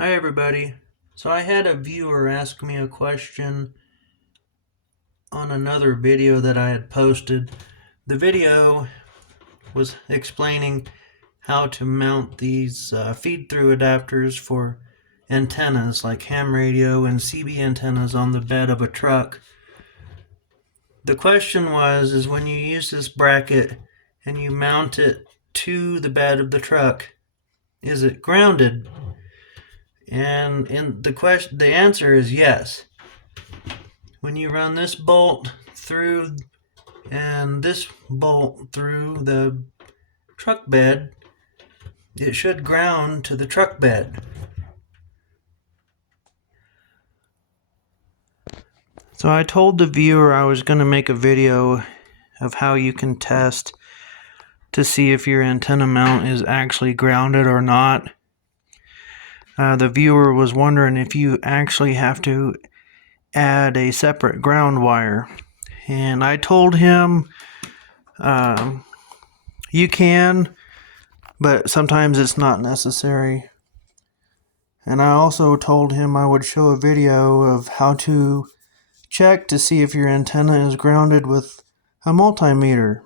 Hi everybody. So I had a viewer ask me a question on another video that I had posted. The video was explaining how to mount these feed-through adapters for antennas like ham radio and CB antennas on the bed of a truck. The question was when you use this bracket and you mount it to the bed of the truck, is it grounded? And the answer is yes. When you run this bolt through and this bolt through the truck bed, it should ground to the truck bed. So I told the viewer I was going to make a video of how you can test to see if your antenna mount is actually grounded or not. The viewer was wondering if you actually have to add a separate ground wire, and I told him you can, but sometimes it's not necessary. And I also told him I would show a video of how to check to see if your antenna is grounded with a multimeter.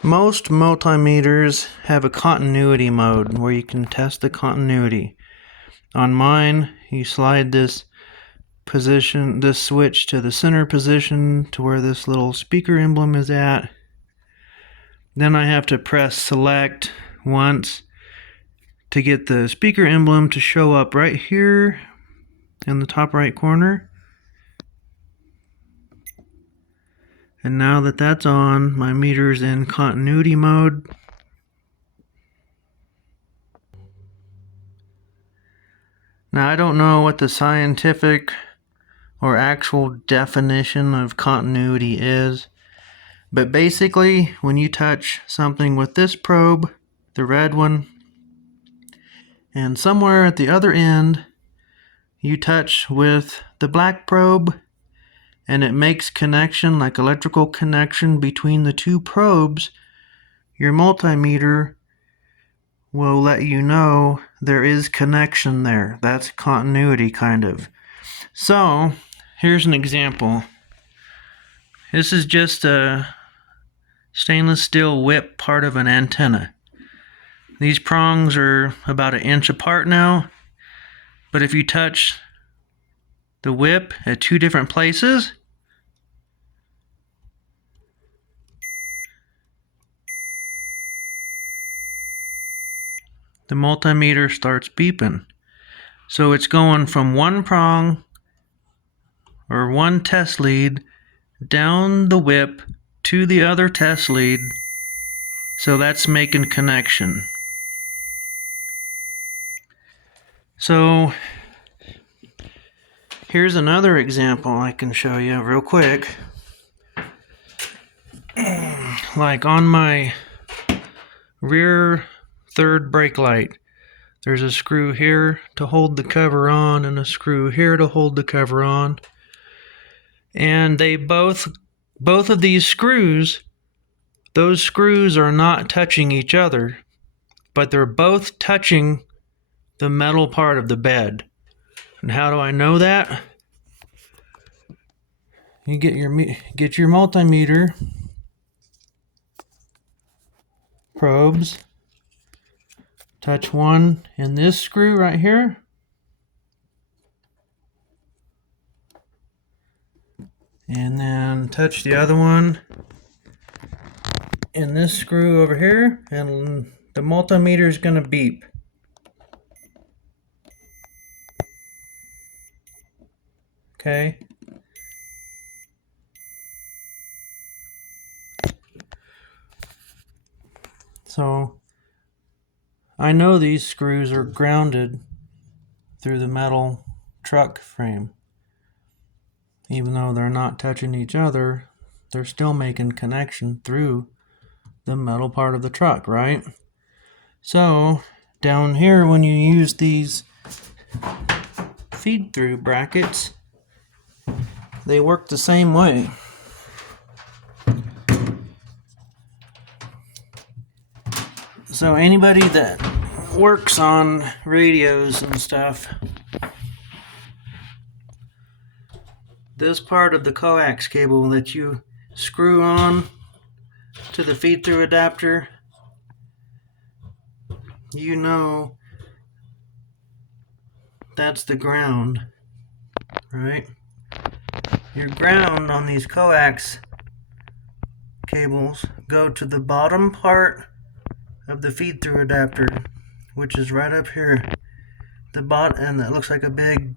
Most multimeters have a continuity mode where you can test the continuity. On mine, you slide this switch to the center position to where this little speaker emblem is at. Then I have to press select once to get the speaker emblem to show up right here in the top right corner. And now that that's on, my meter's in continuity mode. Now I don't know what the scientific or actual definition of continuity is, but basically when you touch something with this probe, the red one, and somewhere at the other end you touch with the black probe, and it makes connection, like electrical connection between the two probes, your multimeter will let you know there is connection there. That's continuity, kind of. So here's an example. This is just a stainless steel whip part of an antenna. These prongs are about 1 inch apart now, but if you touch the whip at 2 different places, the multimeter starts beeping. So it's going from one prong or one test lead down the whip to the other test lead. So that's making connection. So here's another example I can show you real quick. Like on my rear third brake light, there's a screw here to hold the cover on and a screw here to hold the cover on. And they both of these screws, those screws are not touching each other, but they're both touching the metal part of the bed. And how do I know that? You get your multimeter probes, touch one in this screw right here, and then touch the other one in this screw over here, and the multimeter is going to beep. Okay. So I know these screws are grounded through the metal truck frame. Even though they're not touching each other, they're still making connection through the metal part of the truck, right? So down here, when you use these feed-through brackets, they work the same way. So anybody that works on radios and stuff. This part of the coax cable that you screw on to the feed-through adapter, you know that's the ground, right? Your ground on these coax cables go to the bottom part of the feed-through adapter, which is right up here. The bottom, and it looks like a big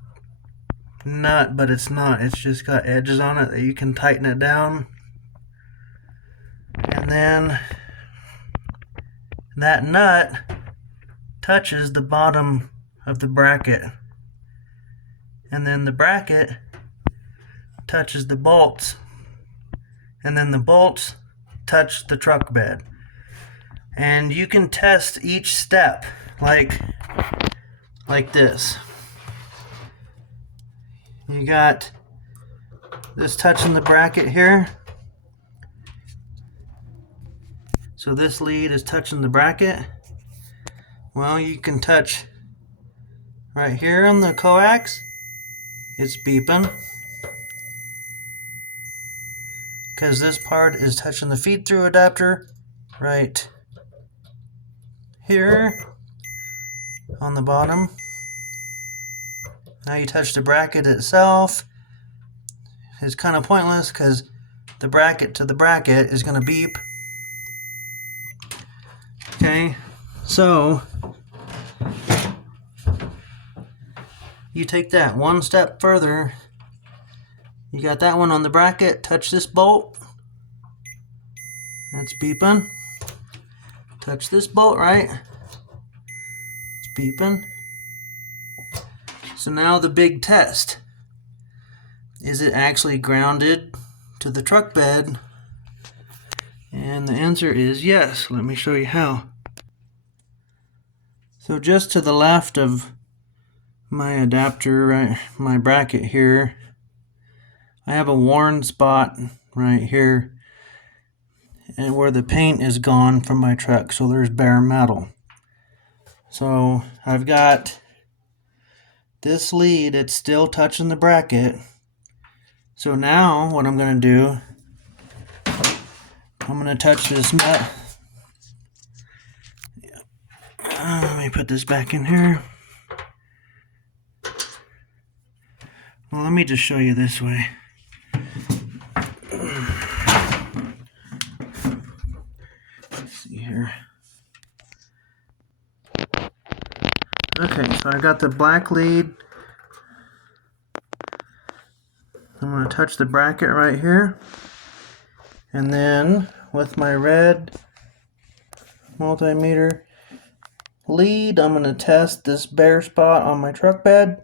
nut, but it's not. It's just got edges on it that you can tighten it down. And then that nut touches the bottom of the bracket. And then the bracket touches the bolts. And then the bolts touch the truck bed. And you can test each step like this. You got this touching the bracket here. So this lead is touching the bracket. Well, you can touch right here on the coax. It's beeping because this part is touching the feed-through adapter right here on the bottom. Now you touch the bracket itself. It's kind of pointless because the bracket to the bracket is going to beep. Okay, so you take that one step further. You got that one on the bracket. Touch this bolt. That's beeping. Touch this bolt, right? It's beeping. So now the big test. Is it actually grounded to the truck bed? And the answer is yes. Let me show you how. So just to the left of my adapter, right, my bracket here, I have a worn spot right here, and where the paint is gone from my truck, so there's bare metal. So I've got this lead, it's still touching the bracket. So now what I'm going to do, I'm going to touch this metal. Let me put this back in here. Well, let me just show you this way. Let's see here. Okay, so I got the black lead. I'm going to touch the bracket right here. And then with my red multimeter lead, I'm going to test this bare spot on my truck bed.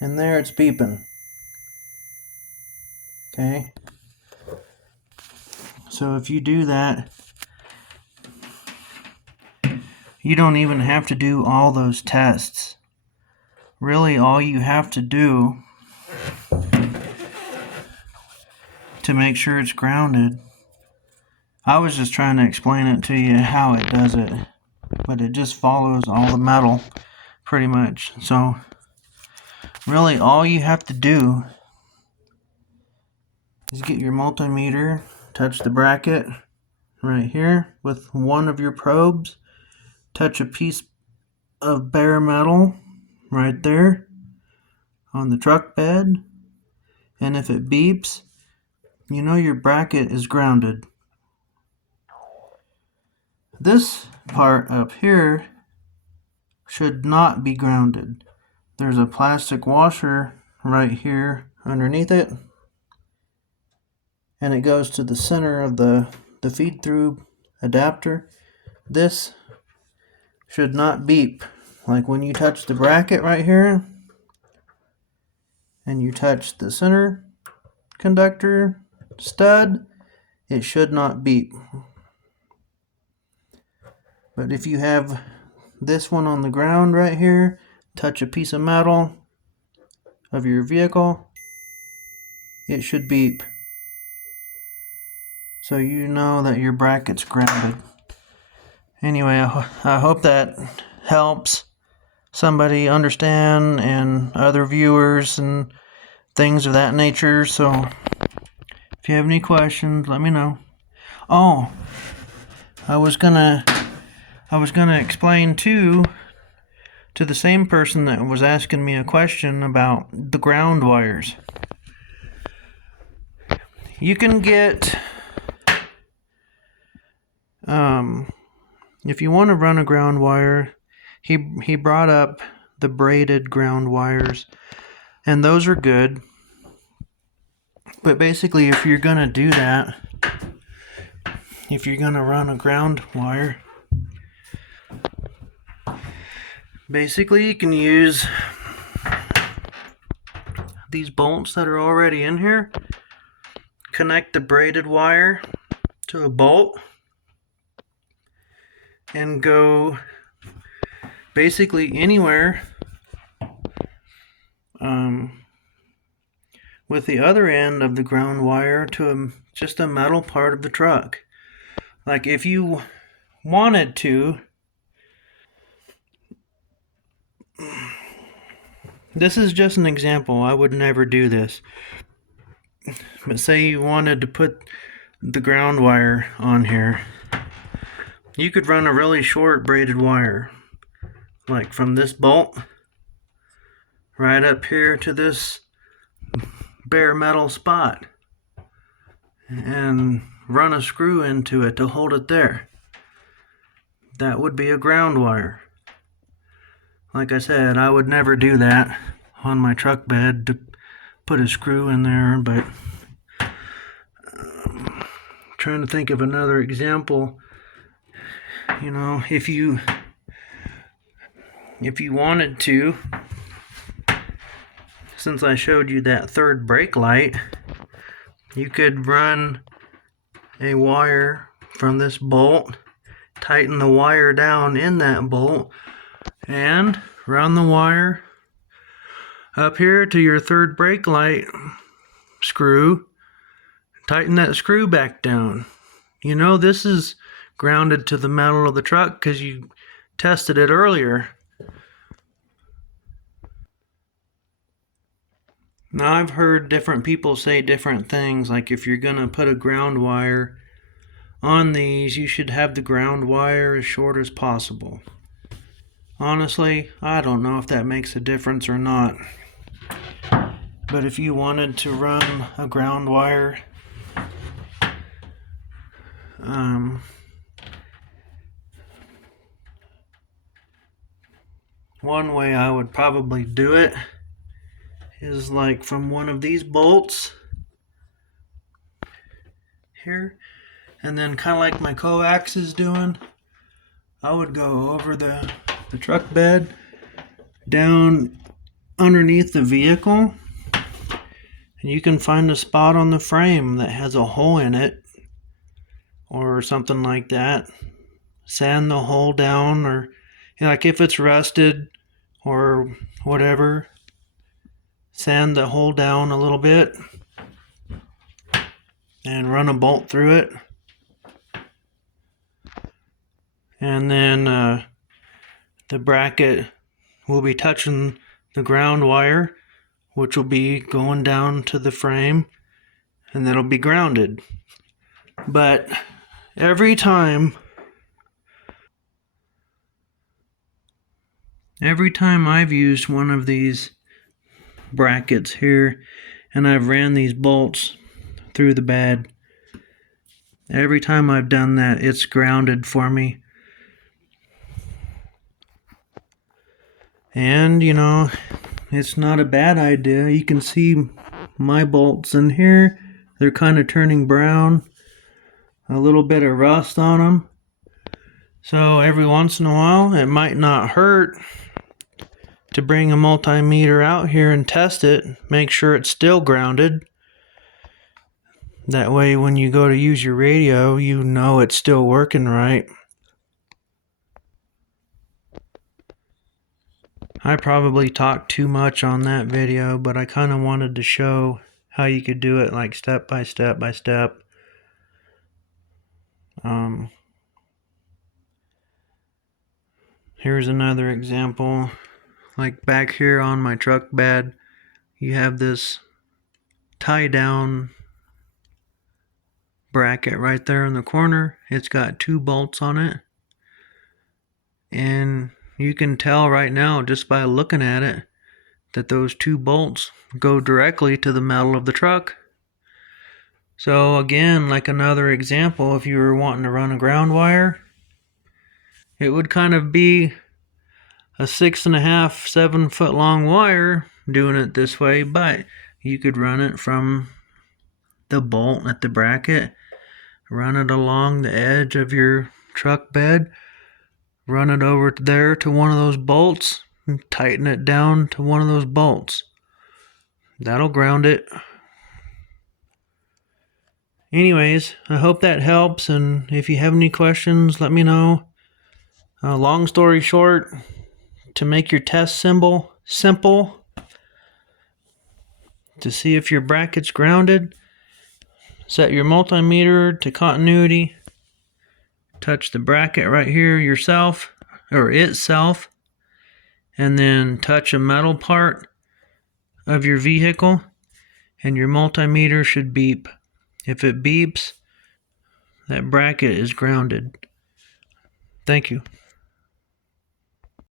And there it's beeping. Okay. So if you do that, you don't even have to do all those tests. Really, all you have to do to make sure it's grounded, I was just trying to explain it to you how it does it, but it just follows all the metal pretty much. So really all you have to do is get your multimeter, touch the bracket right here with one of your probes, touch a piece of bare metal right there on the truck bed, and if it beeps, you know your bracket is grounded. This part up here should not be grounded. There's a plastic washer right here underneath it, and it goes to the center of the feed-through adapter. This should not beep. Like when you touch the bracket right here and you touch the center conductor stud, it should not beep. But if you have this one on the ground right here, touch a piece of metal of your vehicle, it should beep. So you know that your bracket's grounded. Anyway, I hope that helps somebody understand, and other viewers and things of that nature. So if you have any questions, let me know. Oh, I was gonna explain too, to the same person that was asking me a question about the ground wires. You can get, if you want to run a ground wire, he brought up the braided ground wires, and those are good. But basically, if you're gonna do that, if you're gonna run a ground wire, basically you can use these bolts that are already in here, connect the braided wire to a bolt, and go basically anywhere with the other end of the ground wire to just a metal part of the truck. Like if you wanted to, this is just an example, I would never do this, but say you wanted to put the ground wire on here, you could run a really short braided wire, like from this bolt right up here to this bare metal spot, and run a screw into it to hold it there. That would be a ground wire. Like I said, I would never do that on my truck bed to put a screw in there, but trying to think of another example. You know, if you wanted to, since I showed you that third brake light, you could run a wire from this bolt, tighten the wire down in that bolt, and run the wire up here to your third brake light screw, tighten that screw back down. You know this is grounded to the metal of the truck because you tested it earlier. Now I've heard different people say different things, like if you're gonna put a ground wire on these, you should have the ground wire as short as possible. Honestly, I don't know if that makes a difference or not. But if you wanted to run a ground wire, one way I would probably do it is like from one of these bolts here, and then kind of like my coax is doing, I would go over the truck bed down underneath the vehicle, and you can find a spot on the frame that has a hole in it or something like that. Sand the hole down, or like if it's rusted or whatever, sand the hole down a little bit and run a bolt through it, and then the bracket will be touching the ground wire, which will be going down to the frame, and that'll be grounded. But every time I've used one of these brackets here and I've ran these bolts through the bed, every time I've done that, it's grounded for me. And you know, it's not a bad idea. You can see my bolts in here, they're kind of turning brown, a little bit of rust on them. So every once in a while, it might not hurt to bring a multimeter out here and test it, make sure it's still grounded. That way when you go to use your radio, you know it's still working right. I probably talked too much on that video, but I kind of wanted to show how you could do it like step by step by step. Here's another example. Like back here on my truck bed, you have this tie down bracket right there in the corner. It's got 2 bolts on it. And you can tell right now just by looking at it that those 2 bolts go directly to the metal of the truck. So again, like another example, if you were wanting to run a ground wire, it would kind of be a 6.5, 7 foot long wire doing it this way, but you could run it from the bolt at the bracket, run it along the edge of your truck bed, run it over there to one of those bolts, and tighten it down to one of those bolts. That'll ground it. Anyways, I hope that helps, and if you have any questions, let me know. Long story short, to make your test symbol simple, to see if your bracket's grounded, set your multimeter to continuity, touch the bracket right here yourself, or itself, and then touch a metal part of your vehicle, and your multimeter should beep. If it beeps, that bracket is grounded. Thank you.